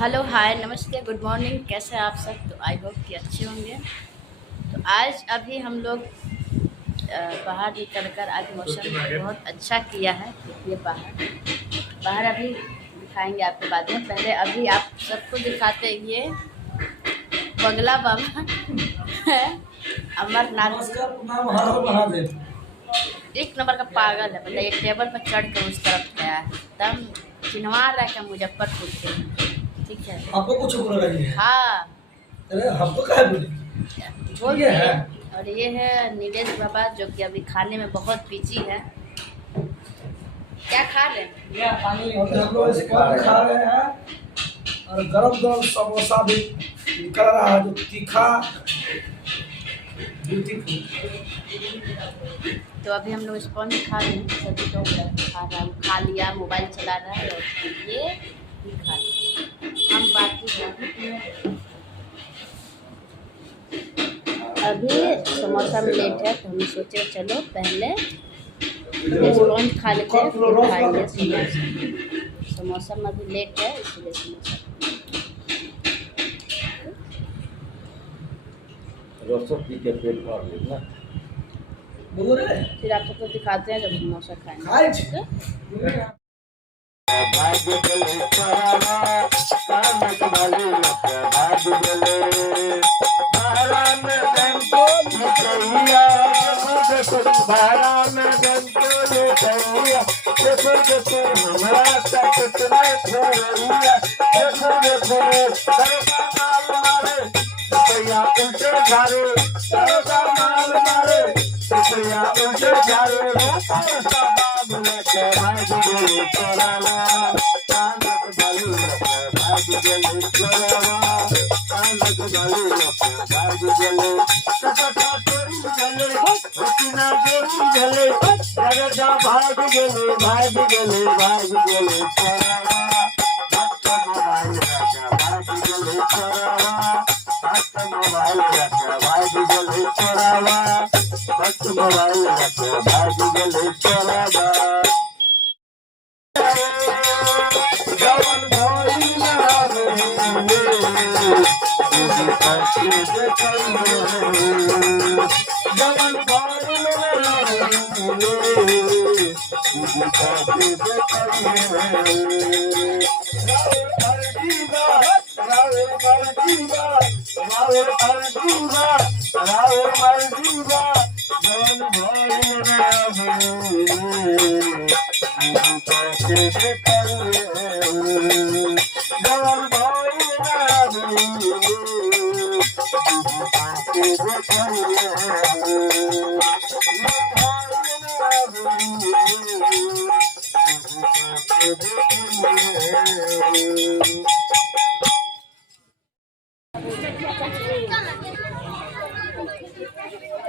Hello hi नमस्ते good morning, कैसे हैं आप सब। तो आई होप कि अच्छे होंगे। तो आज अभी हम लोग बाहर निकल कर आज मौसम बहुत अच्छा किया है। देखिए बाहर अभी दिखाएंगे आपको बाद में। पहले अभी आप सबको दिखाते ये बगला बाबा है अमरनाथ। एक नंबर का पागल है, बताइए टेबल पर चढ़ कर उस तरफ गया है, एकदम चिन्हवा रहा है मुजफ्फरपुर के। ठीक है, आपको कुछ बुरा लगी है? हाँ अरे हमको क्या बोले? ये है और ये है नीलेश बाबा जो कि अभी खाने में बहुत बिजी है। क्या खा रहे हैं? पानी हम लोग स्पॉट खा रहे हैं और गरम गरम समोसा भी निकल रहा है जो तीखा ब्यूटीफुल। तो अभी हम लोग स्पॉन्ज खा रहे हैं, सभी लोग खा रहा है, खा लिया, मोबाइल चला रहा है और ये भी खा लिया। हम बाकी हैं अभी समोसा में लेट है, तो हम सोचे चलो पहले स्पॉन्ज खा लेते हैं फिर खाएंगे समोसा। समोसा में अभी लेट है इसलिए समोसा के पेट भर लेना। फिर आप सबको दिखाते हैं जब समोसा खाएंगे।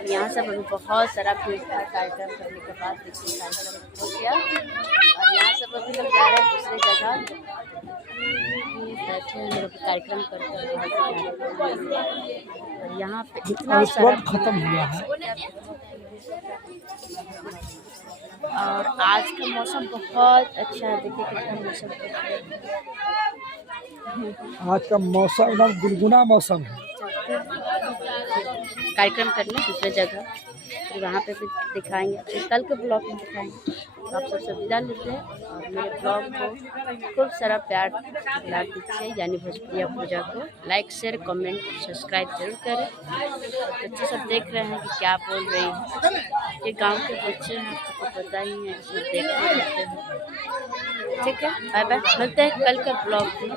यहाँ सब अभी बहुत सारा भीड़ था, कार्यक्रम करने के बाद देखिए कार्यक्रम हो गया और यहाँ सब अभी लोग जा रहे हैं दूसरी जगह। बैठे हैं लोग कार्यक्रम करते हैं और यहाँ पे इतना सारा खत्म हुआ है और आज का मौसम बहुत अच्छा है। देखिए कितना मौसम आज का मौसम एकदम गुनगुना मौसम है। कार्यक्रम करने दूसरे जगह, फिर वहाँ पे भी दिखाएंगे, फिर कल के ब्लॉग में दिखाएंगे। तो आप सबसे विदा लेते हैं और मेरे ब्लॉग को खूब सारा प्यार दीजिए, यानी भोजपुरिया पूजा को लाइक शेयर कमेंट सब्सक्राइब जरूर करें। बच्चे सब देख रहे हैं कि क्या बोल रही है, ये गांव के बच्चे हैं, आपको पता ही है, इसमें देखते रहते हैं। ठीक है, बाय बाय, मिलते हैं कल का ब्लॉग में।